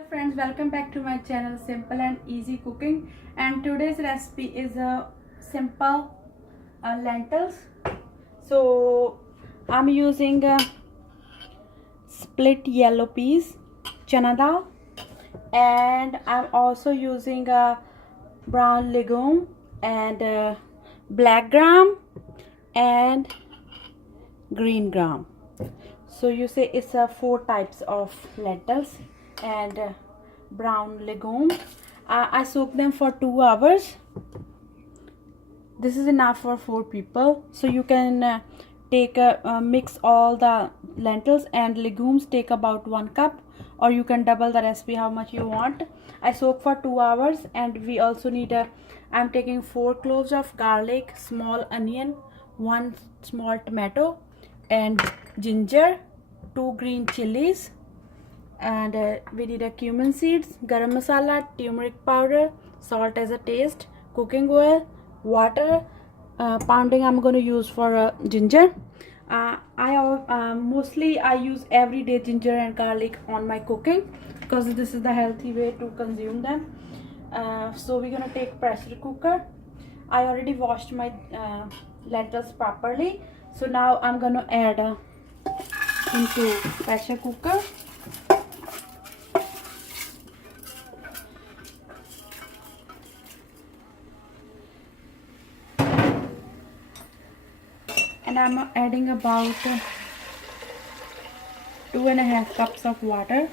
Hello friends, welcome back to my channel Simple and Easy Cooking, and today's recipe is a simple lentils. So I'm using split yellow peas, chana dal, and I'm also using a brown legume and black gram and green gram. So you say it's four types of lentils and brown legume. I soak them for 2 hours. This is enough for 4 people. So you can take mix all the lentils and legumes, take about 1 cup, or you can double the recipe how much you want. I soak for 2 hours, and we also need I'm taking 4 cloves of garlic, small onion, 1 small tomato, and ginger, 2 green chilies, and we need a cumin seeds, garam masala, turmeric powder, salt as a taste, cooking oil, water. Pounding I'm going to use for ginger. Mostly I use everyday ginger and garlic on my cooking because this is the healthy way to consume them. So we're going to take pressure cooker. I already washed my lentils properly, so now I'm going to add into pressure cooker. And I'm adding about 2.5 cups of water,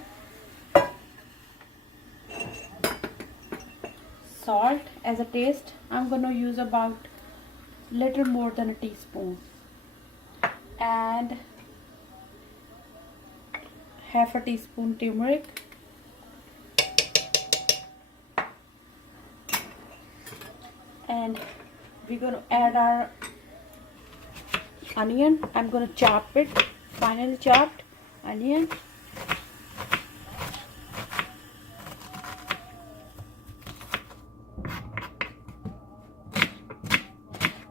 salt as a taste. I'm going to use about little more than a teaspoon, and half a teaspoon turmeric, and we're going to add our onion. I'm going to chop it, finely chopped onion.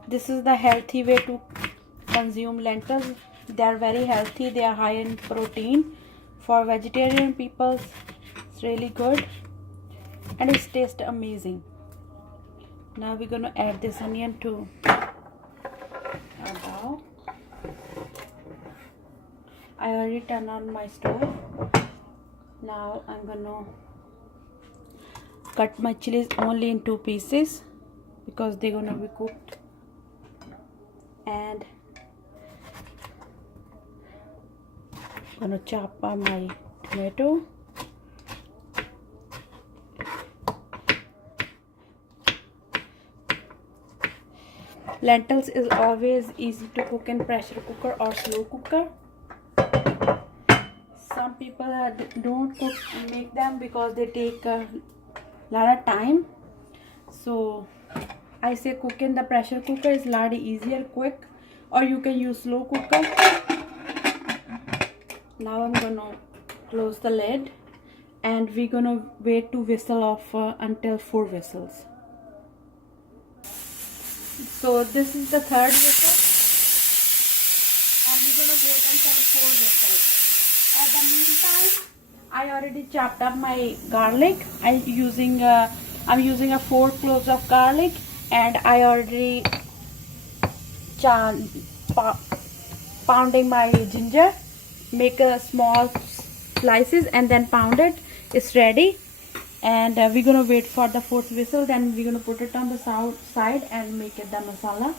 This is the healthy way to consume lentils. They are very healthy. They are high in protein. For vegetarian people, it's really good, and it tastes amazing. Now we're going to add this onion to our bowl. I already turned on my stove. Now I'm going to cut my chilies only in 2 pieces because they're going to be cooked. And I'm going to chop my tomato. Lentils is always easy to cook in pressure cooker or slow cooker. Some people don't make them because they take a lot of time. So I say cook in the pressure cooker is a lot easier, quick, or you can use slow cooker. Now I'm gonna close the lid, and we're gonna wait to whistle off until 4 whistles. So this is the 3rd whistle, and we're gonna wait until 4 whistles. At the meantime, I already chopped up my garlic. I'm using a 4 cloves of garlic, and I already pounding my ginger. Make a small slices and then pound it. It's ready, and we're gonna wait for the 4th whistle. Then we're gonna put it on the side and make it the masala.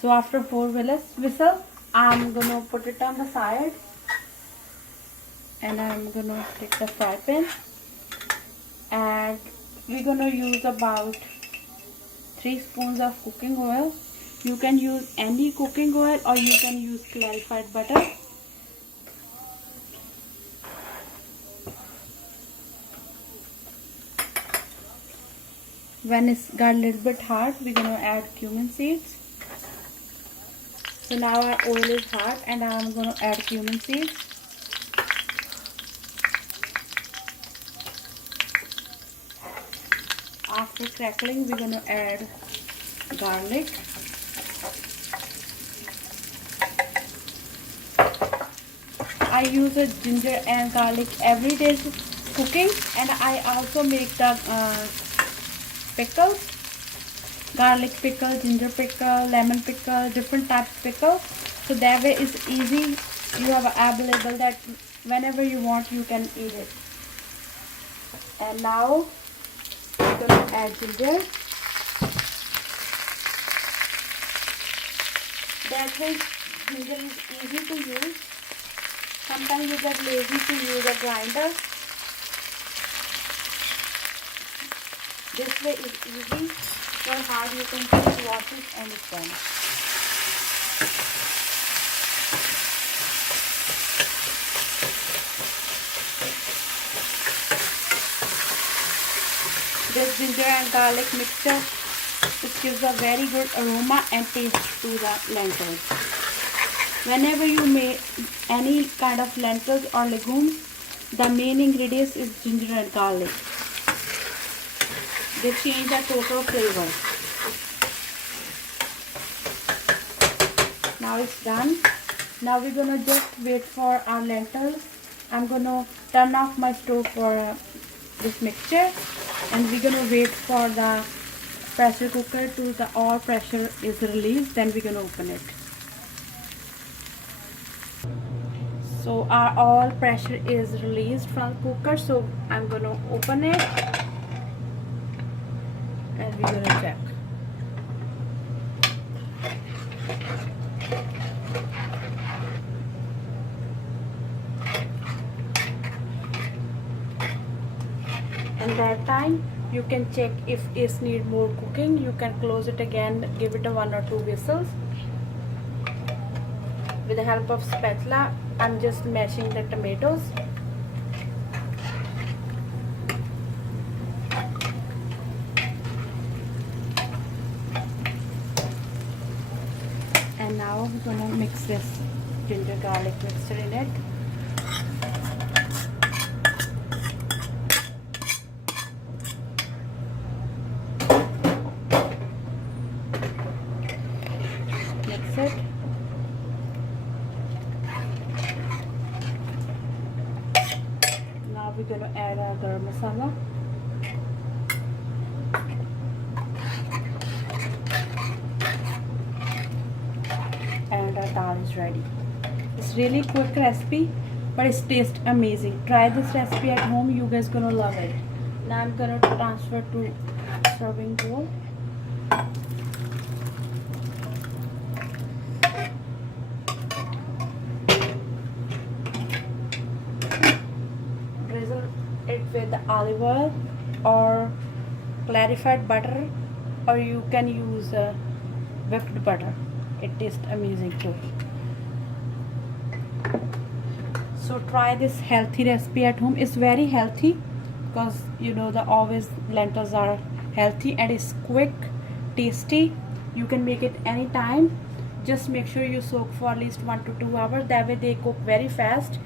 So after 4 whistles, I'm gonna put it on the side, and I'm gonna take the fry pan, and we're gonna use about 3 spoons of cooking oil. You can use any cooking oil, or you can use clarified butter. When it's got a little bit hot, we're gonna add cumin seeds. So now our oil is hot, and I'm gonna add cumin seeds. After crackling, we're gonna add garlic. I use a ginger and garlic every day cooking, and I also make the pickles, garlic pickle, ginger pickle, lemon pickle, different types of pickle. So that way it's easy. You have available that whenever you want you can eat it. And now I'm going to add ginger. That way ginger is easy to use. Sometimes you get lazy to use a grinder. This way is easy. So hard you can just wash it and it's done. This ginger and garlic mixture, it gives a very good aroma and taste to the lentils. Whenever you make any kind of lentils or legumes, the main ingredients is ginger and garlic. They change the total flavor. Now it's done. Now we're gonna just wait for our lentils. I'm gonna turn off my stove for this mixture, and we're gonna wait for the pressure cooker to the all pressure is released. Then we're gonna open it. So our all pressure is released from the cooker. So I'm gonna open it. And we're gonna check. And that time you can check if it need more cooking. You can close it again, give it a 1 or 2 whistles. With the help of spatula, I'm just mashing the tomatoes. And now we're gonna mix this ginger garlic mixture in it. Mix it. Now we're gonna add our garam masala. And our dal is ready. It's really quick recipe, but it tastes amazing. Try this recipe at home. You guys gonna love it. Now I'm gonna transfer to serving bowl. Drizzle it with olive oil or clarified butter, or you can use whipped butter. It tastes amazing too. So try this healthy recipe at home. It's very healthy because you know the always lentils are healthy, and it's quick, tasty. You can make it anytime. Just make sure you soak for at least 1 to 2 hours. That way they cook very fast.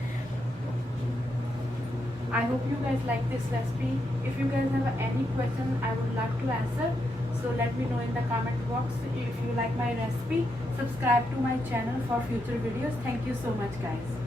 I hope you guys like this recipe. If you guys have any question, I would love to answer. So let me know in the comment box. If you like my recipe, subscribe to my channel for future videos. Thank you so much guys.